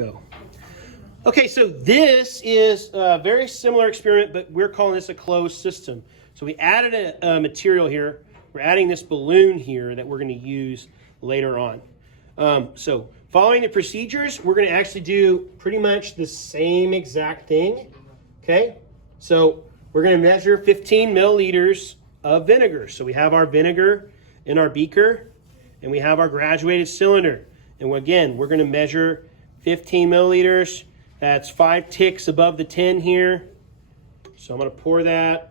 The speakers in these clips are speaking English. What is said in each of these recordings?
go. Okay, so this is a very similar experiment, but we're calling this a closed system. So we added a material here. We're adding this balloon here that we're going to use later on. So following the procedures, we're going to actually do pretty much the same exact thing. Okay, so we're going to measure 15 milliliters of vinegar. So we have our vinegar in our beaker, and we have our graduated cylinder. And again, we're going to measure 15 milliliters. That's 5 ticks above the 10 here. So I'm going to pour that.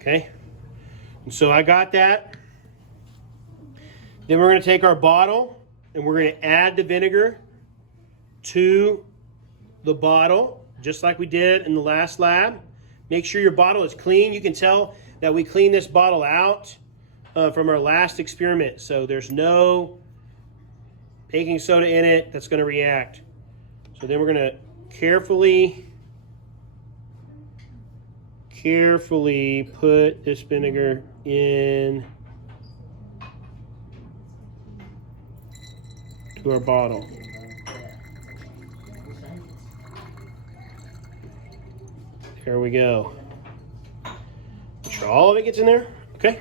Okay, and so I got that. Then we're going to take our bottle and we're going to add the vinegar to the bottle, just like we did in the last lab. Make sure your bottle is clean. You can tell that we cleaned this bottle out from our last experiment. So there's no baking soda in it that's going to react. So then we're going to carefully put this vinegar in to our bottle. There we go. Make sure all of it gets in there, okay?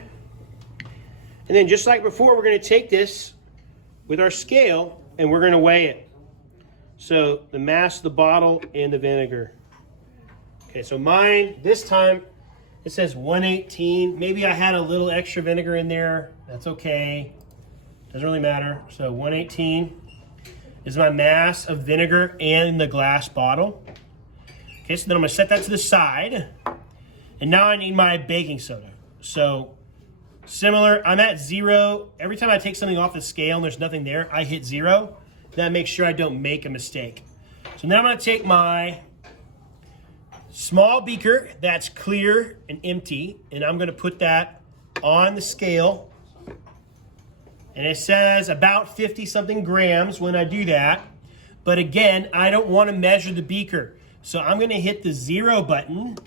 And then just like before, we're going to take this with our scale and we're going to weigh it. So the mass of the bottle and the vinegar. Okay, so mine, this time, it says 118. Maybe I had a little extra vinegar in there. That's okay. Doesn't really matter. So 118 is my mass of vinegar in the glass bottle. Okay, so then I'm going to set that to the side. And now I need my baking soda. So similar, I'm at 0. Every time I take something off the scale and there's nothing there, I hit 0. That makes sure I don't make a mistake. So now I'm going to take my small beaker that's clear and empty, and I'm going to put that on the scale. And it says about 50 something grams when I do that. But again, I don't want to measure the beaker. So I'm going to hit the 0 button,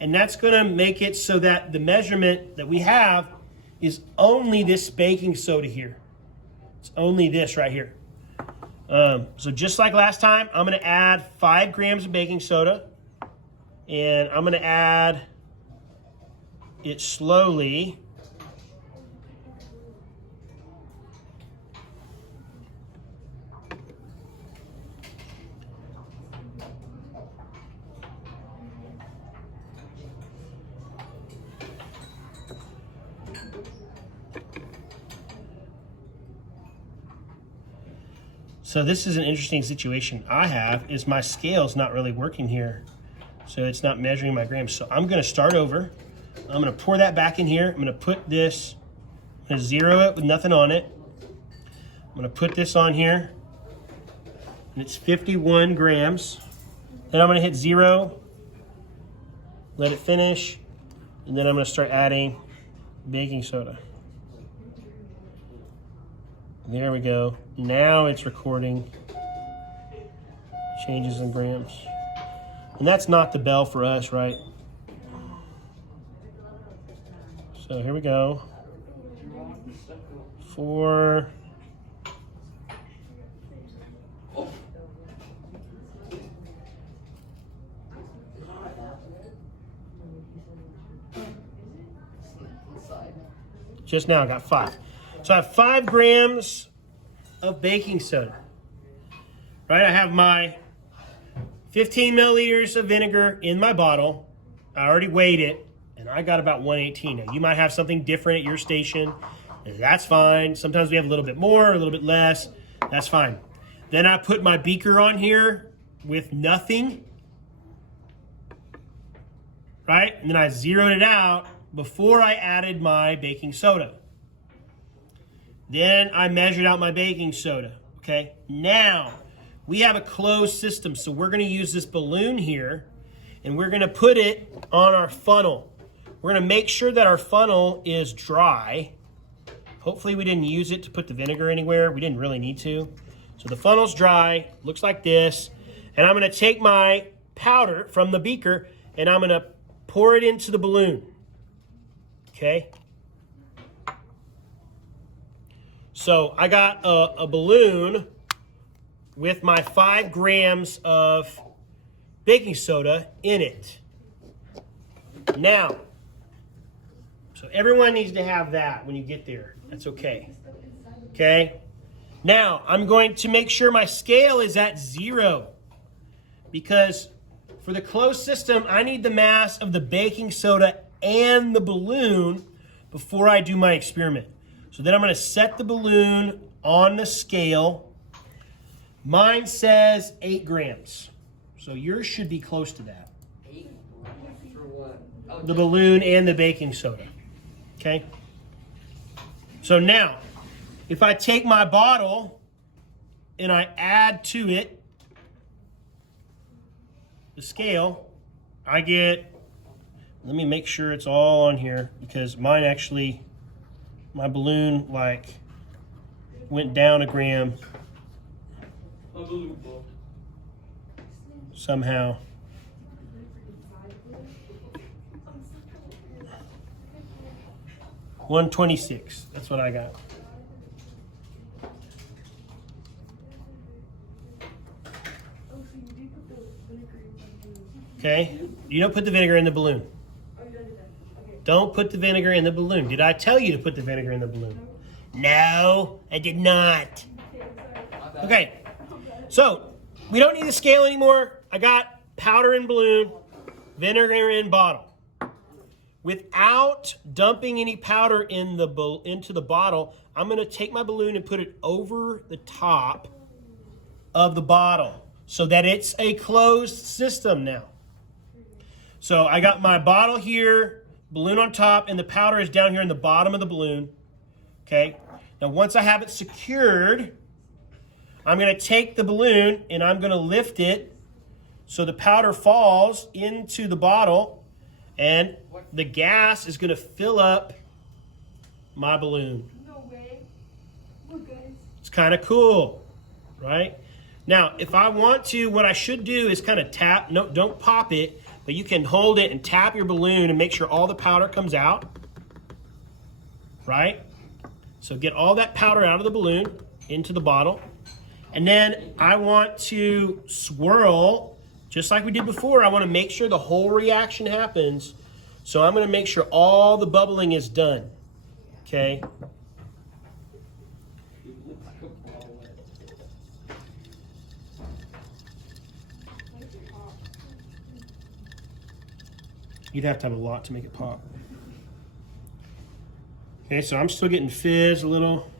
and that's going to make it so that the measurement that we have is only this baking soda here. It's only this right here. So just like last time, I'm going to add 5 grams of baking soda. And I'm going to add it slowly. So this is an interesting situation I have, is my scale's not really working here. So it's not measuring my grams. So I'm going to start over. I'm going to pour that back in here. I'm going to put this, I'm going to 0 it with nothing on it. I'm going to put this on here. And it's 51 grams. Then I'm going to hit 0. Let it finish. And then I'm going to start adding baking soda. There we go. Now it's recording changes in grams. And that's not the bell for us, right? So here we go. 4. Just now I got 5. So I have 5 grams of baking soda. Right, I have my 15 milliliters of vinegar in my bottle. I already weighed it, and I got about 118. Now, you might have something different at your station, and that's fine. Sometimes we have a little bit more, a little bit less. That's fine. Then I put my beaker on here with nothing, right? And then I zeroed it out before I added my baking soda. Then I measured out my baking soda, okay? Now, we have a closed system, so we're going to use this balloon here, and we're going to put it on our funnel. We're going to make sure that our funnel is dry. Hopefully we didn't use it to put the vinegar anywhere. We didn't really need to. So the funnel's dry, looks like this. And I'm going to take my powder from the beaker, and I'm going to pour it into the balloon. Okay? So I got a balloon with my 5 grams of baking soda in it. Now, so everyone needs to have that when you get there. That's okay. Okay? Now, I'm going to make sure my scale is at 0, because for the closed system, I need the mass of the baking soda and the balloon before I do my experiment. So then I'm going to set the balloon on the scale. Mine says 8 grams. So yours should be close to that. 8 for what? Oh, the balloon and the baking soda. Okay? So now, if I take my bottle and I add to it the scale, I get, let me make sure it's all on here, because mine actually, my balloon like went down a gram somehow. $126. That's what I got. Okay. You don't put the vinegar in the balloon. Don't put the vinegar in the balloon. Did I tell you to put the vinegar in the balloon? No, I did not. Okay. So, we don't need the scale anymore. I got powder in balloon, vinegar in bottle. Without dumping any powder in into the bottle, I'm going to take my balloon and put it over the top of the bottle so that it's a closed system now. So I got my bottle here, balloon on top, and the powder is down here in the bottom of the balloon. Okay. Now once I have it secured, I'm going to take the balloon and I'm going to lift it so the powder falls into the bottle, and the gas is going to fill up my balloon. No way. Look, guys. It's kind of cool, right? Now, if I want to, what I should do is kind of tap. No, don't pop it, but you can hold it and tap your balloon and make sure all the powder comes out, right? So get all that powder out of the balloon into the bottle. And then I want to swirl, just like we did before. I want to make sure the whole reaction happens. So I'm going to make sure all the bubbling is done. Okay? You'd have to have a lot to make it pop. Okay, so I'm still getting fizz a little.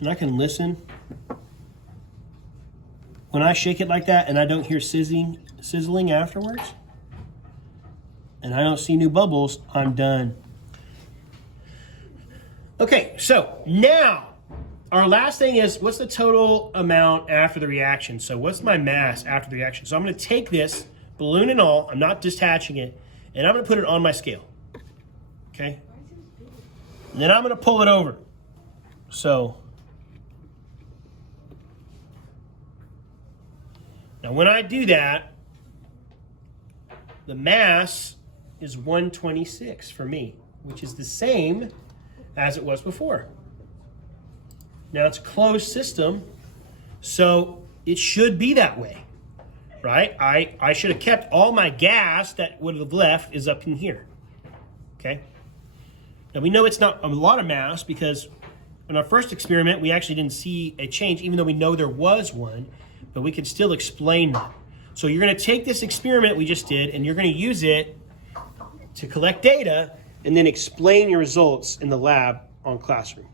And I can listen. When I shake it like that and I don't hear sizzling afterwards, and I don't see new bubbles, I'm done. Okay, so now our last thing is, what's the total amount after the reaction? So what's my mass after the reaction? So I'm going to take this, balloon and all, I'm not detaching it, and I'm going to put it on my scale. Okay? And then I'm going to pull it over. So now when I do that, the mass is 126 for me, which is the same as it was before. Now it's a closed system, so it should be that way, right? I should have kept all my gas that would have left is up in here, okay? Now we know it's not a lot of mass because in our first experiment, we actually didn't see a change, even though we know there was one, but we could still explain that. So you're gonna take this experiment we just did and you're gonna use it to collect data and then explain your results in the lab on Classroom.